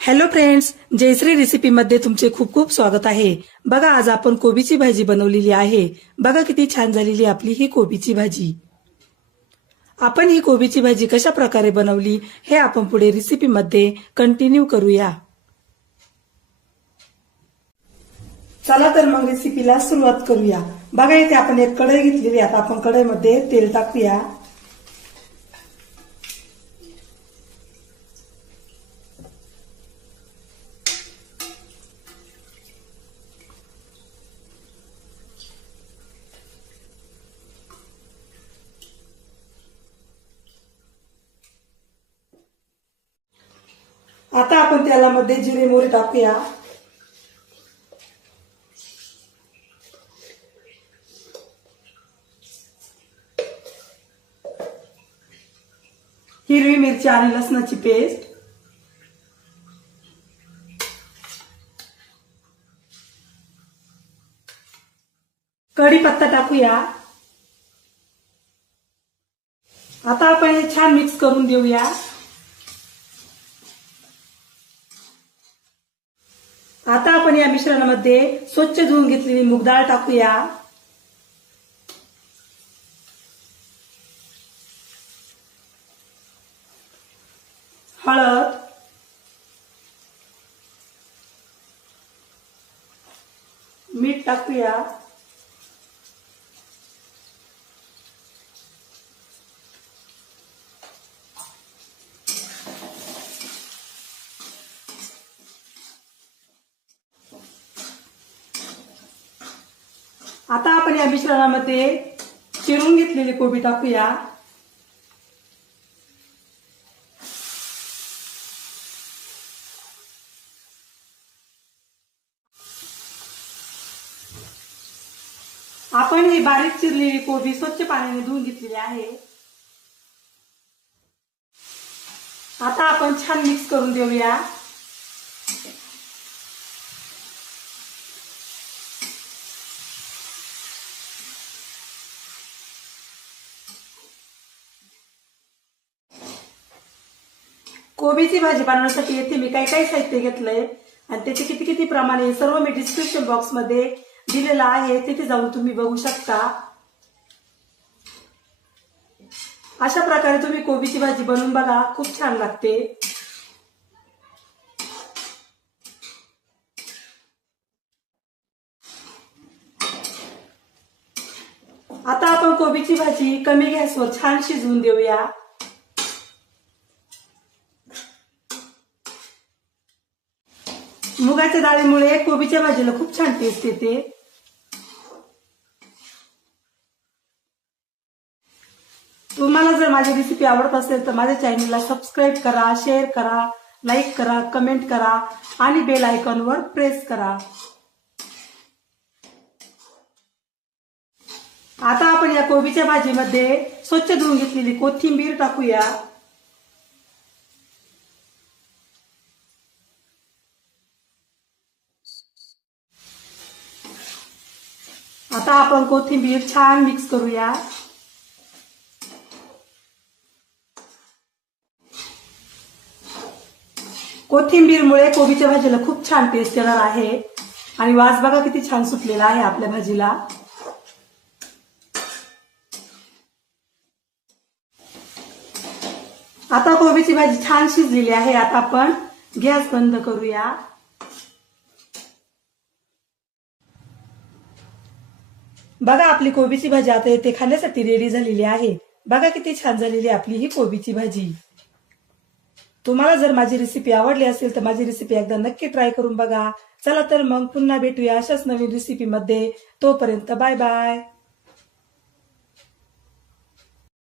Hello friends, Jayashree recipe मध्ये तुमचे खूप खूप स्वागत आहे। बघा, आज आपण कोबीची भाजी बनवलेली आहे। बघा किती छान झालेली आपली ही कोबीची भाजी। आपण ही कोबीची भाजी कशा प्रकारे बनवली हे आपण पुढे रेसिपी मध्ये कंटिन्यू करूया। चला तर मग रेसिपीला सुरुवात करूया। बघा, इथे आपण एक कढई घेतलेली आहे। आता आपण कढईमध्ये तेल टाकूया। आता आपण तेलामध्ये जिरे मोहरी टाकूया। हिरवी मिरची आणि लसणाची पेस्ट, कढीपत्ता टाकूया। आता आपण हे छान मिक्स करून देऊया। आता आपण या मिश्रणामध्ये स्वच्छ धुवून घेतलेली मूग डाळ टाकूया। हळद, मीठ टाकूया। आता आपण या मिश्रणामध्ये चिरून घेतलेली कोबी टाकूया। आपण ही बारीक चिरलेली कोबी स्वच्छ पाण्याने धुवून घेतलेली आहे। आता आपण छान मिक्स करून देऊया। कोबीची भाजी बनवण्यासाठी येथे मी काही साहित्य घेतलंय आणि त्याचे किती किती प्रमाणे सर्व मी डिस्क्रिप्शन बॉक्स मध्ये दिलेलं आहे, तिथे जाऊन तुम्ही बघू शकता। अशा प्रकारे तुम्ही कोबीची भाजी बनवून बघा, खूप छान लागते। आता आपण कोबीची भाजी कमी गॅसवर छान शिजवून देऊया। मुगाच्या डाळीमुळे कोबीच्या भाजीला खूप छान टेस्ट येते। तुम्हाला जर माझी रेसिपी आवडत असेल तर माझ्या चॅनलला सबस्क्राईब करा, शेअर करा, लाईक करा, कमेंट करा आणि बेल आयकॉनवर प्रेस करा। आता आपण या कोबीच्या भाजीमध्ये स्वच्छ धुवून घेतलेली कोथिंबीर टाकूया। आता आपण कोथिंबीर छान मिक्स करूया। कोथिंबीरमुळे कोबीच्या भाजीला खूप छान टेस्ट येणार आहे आणि वास बघा किती छान सुटलेला आहे आपल्या भाजीला। आता कोबीची भाजी छान शिजलेली आहे। आता आपण गॅस बंद करूया। बघा, आपली कोबीची भाजी आता इथे खाण्यासाठी रेडी झालेली आहे। बघा किती छान झालेली आपली ही कोबीची भाजी। तुम्हाला जर माझी रेसिपी आवडली असेल तर माझी रेसिपी एकदा नक्की ट्राय करून बघा। चला तर मग पुन्हा भेटूया अशाच नवीन रेसिपी मध्ये। तोपर्यंत बाय बाय।